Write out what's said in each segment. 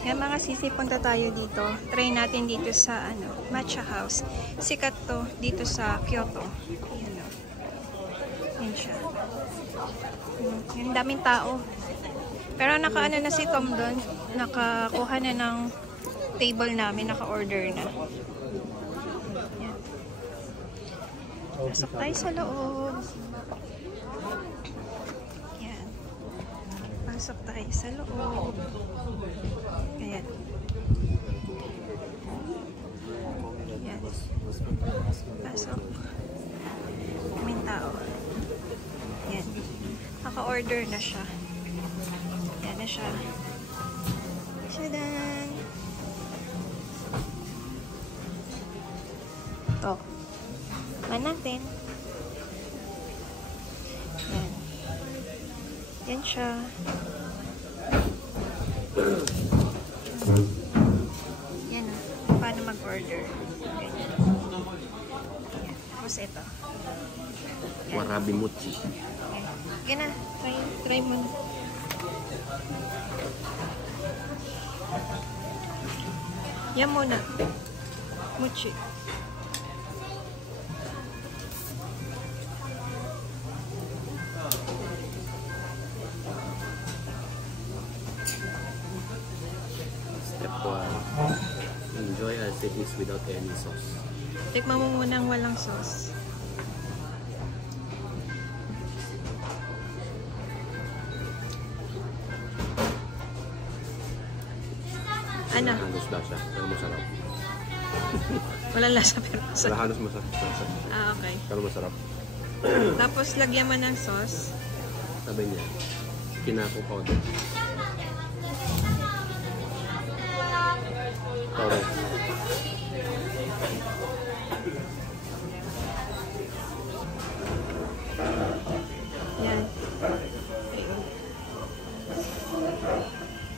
Yan mga sisi, punta tayo dito. Try natin dito sa Matcha House. Sikat to dito sa Kyoto. Yan o. Yan siya. Yung daming tao. Pero nakaano na si Tom doon. Nakakuha na ng table namin. Naka-order na. Yan. Pasok tayo sa loob. Yan. Pasok tayo sa loob. Ayan. Yan. Pasok. May tao. Yan. Naka-order na siya. Yan na siya. Shadan! Ito. Man natin. Yan. Yan siya. Yan o. Paano mag-order. Ganyan. Yan. Tapos ito. Yan. Warabi mochi. Yan na. Try mo na. Yan muna. Mochi. Step 1. Enjoy as it is without any sauce. Tikman mo muna ang walang sauce. Ano? Halos lasa, pero masarap. Walang lasa pero Wala masarap. halos masarap. Ah, okay. Pero masarap. Tapos lagyan mo ng sauce. Sabi niya, kinako powder. Powder. Yan.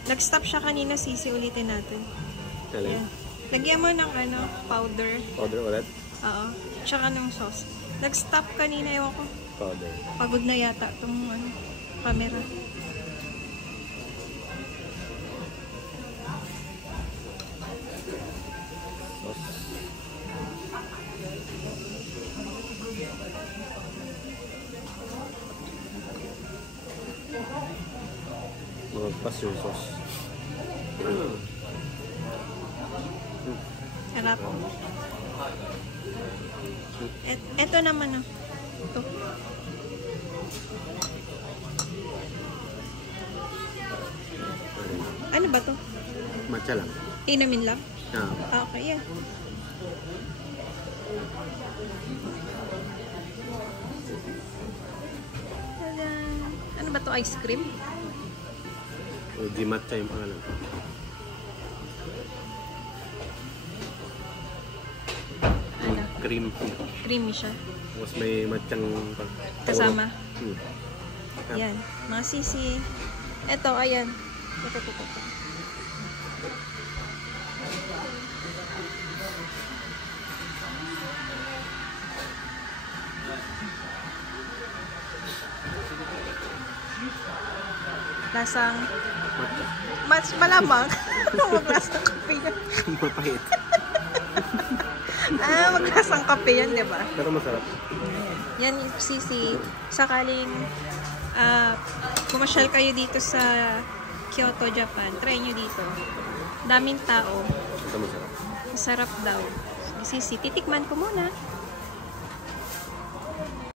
Nag-stop siya kanina, sisi ulitin natin. Alin? Yan. Lagyan mo ng powder. Powder ulit? Oo. Tsaka ng sauce. Nag-stop kanina, ewan ko. Powder. Pagod na yata itong camera. Sauce. Magpas yung sauce. Sarap. Ito naman ito. Ano ba to? Matcha lang. Inumin lang? Ah, Ah, okay, yan. Tada! Ano ba to? Ice cream? Uji matcha yung pangalan. Ano? Cream. Creamy siya. Tapos may matchang Kasama. Hmm. Yan. Mga sisi. Ito, ayan. Ito. Lasang Matcha. mas malamang. Maglasang kape yan. Mapahit. Maglasang kape yan, di ba? Pero masarap. Yan yung sisi. Sakaling pumasyal kayo dito sa Kyoto, Japan. Try nyo dito. Daming tao. Ito masarap. Masarap daw. Sisi, titikman ko muna.